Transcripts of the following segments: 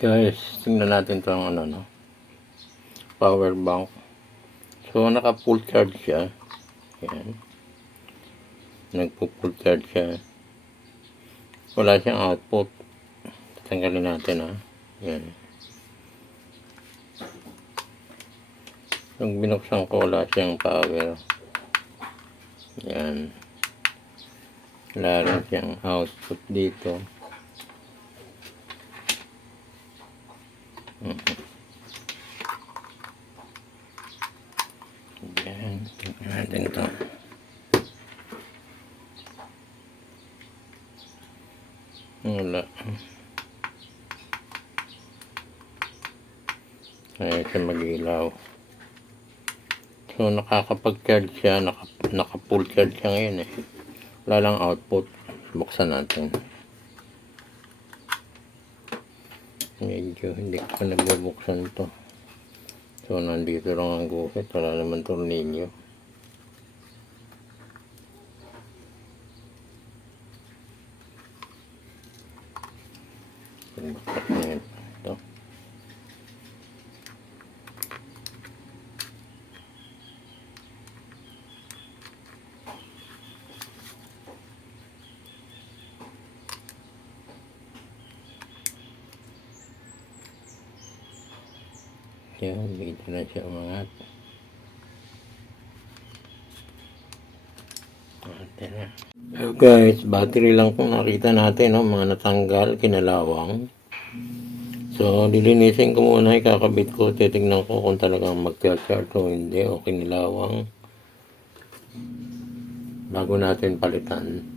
Guys, tingnan natin itong ano, no? Power bank. So, naka-full charge siya. Ayan. Nagpo-full charge siya. Wala siyang output. Tatanggalin natin, ha. Ayan. Nung binuksan ko, wala siyang power. Ayan. Wala rin siyang output dito. Ayan. Tingnan natin ito. Wala. Ayan siya mag-ilaw. So, nakakapag-charge siya. Naka-full charge siya ngayon eh. Wala lang output. Buksan natin. Medyo hindi ko nabubuksan ito. So, nandito lang ang gupit. Wala naman tornilyo. Ito. Yan, dito na siya umangat. So guys, battery lang kung nakita natin, no? Mga natanggal, kinalawang. So, lilinisin ko muna, ikakabit ko, titignan ko kung talagang mag-charge o hindi, o kinilawang. Bago natin palitan.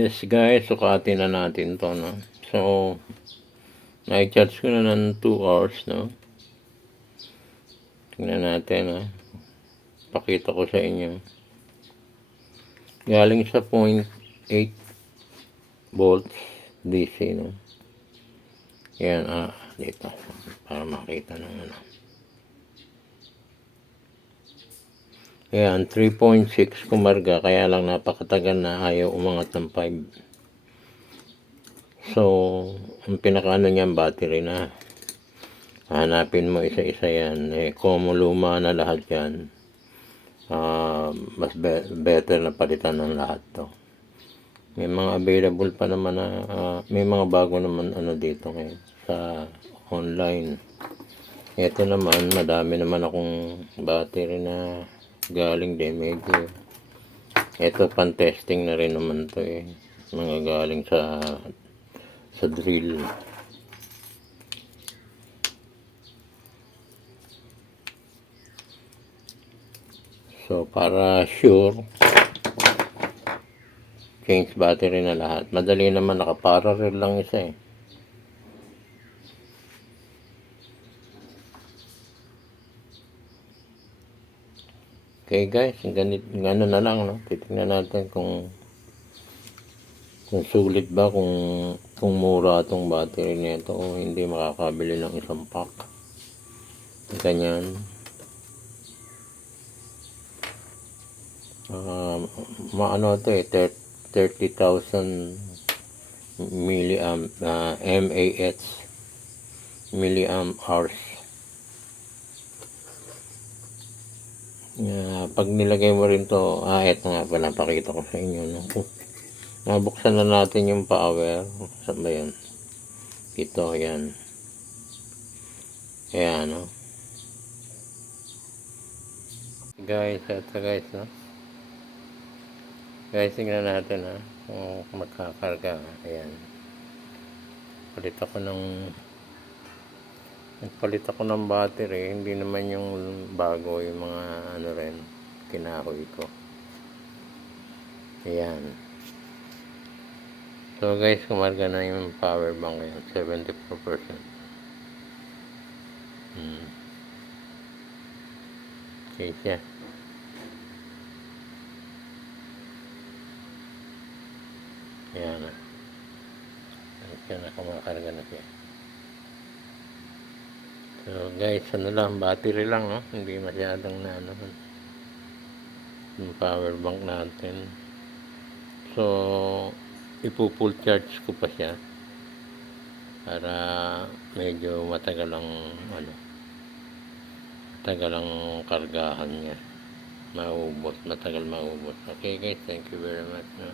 Yes guys, sukatin na natin to, no? So, na-charge ko na ng 2 hours, no? Tingnan natin, ha? Pakita ko sa inyo. Galing sa 0.8 volts DC, no? Yan, dito. Para makita ng ano. Ayan, 3.6 kumarga, kaya lang napakatagal na ayaw umangat ng 5. So, ang pinakaano niyan, battery na. Hanapin mo isa-isa yan. Kung luma na lahat yan, mas better na palitan ng lahat to. May mga available pa naman na, may mga bago naman ano dito ngayon sa online. Ito naman, madami naman akong battery na galing din medyo. Ito pan testing na rin naman to mga galing sa drill. So para sure, change battery na lahat. Madali naman, nakaparallel lang isa Okay guys, gano'n na lang, no? Titingnan natin kung sulit ba, kung mura itong battery nito o hindi makakabili ng isang pack. Ganyan. Maano ito 30,000 milliamp mAh milliamp hours. Pag nilagay mo rin to, eto nga pala, pakita ko sa inyo, no? Nabuksan na natin yung power. Saan ba yan? Ito, yan. Ayan, no? Guys, eto guys, no? Guys, tingnan natin, kung magkakarga. Ayan. Nagpalit ako ng battery, hindi naman yung bago, yung mga ano rin, kinahoy ko. Ayan. So guys, kumarga na yung power bank ngayon, 74%. Okay siya. Ayan na. Ayan na, kumakarga na siya. So guys, ano lang, battery lang, no? Hindi masyadong na ano yung power bank natin. So ipo-full charge ko pa siya para medyo matagal ang kargahan niya. Matagal maubos. Okay guys, thank you very much, no?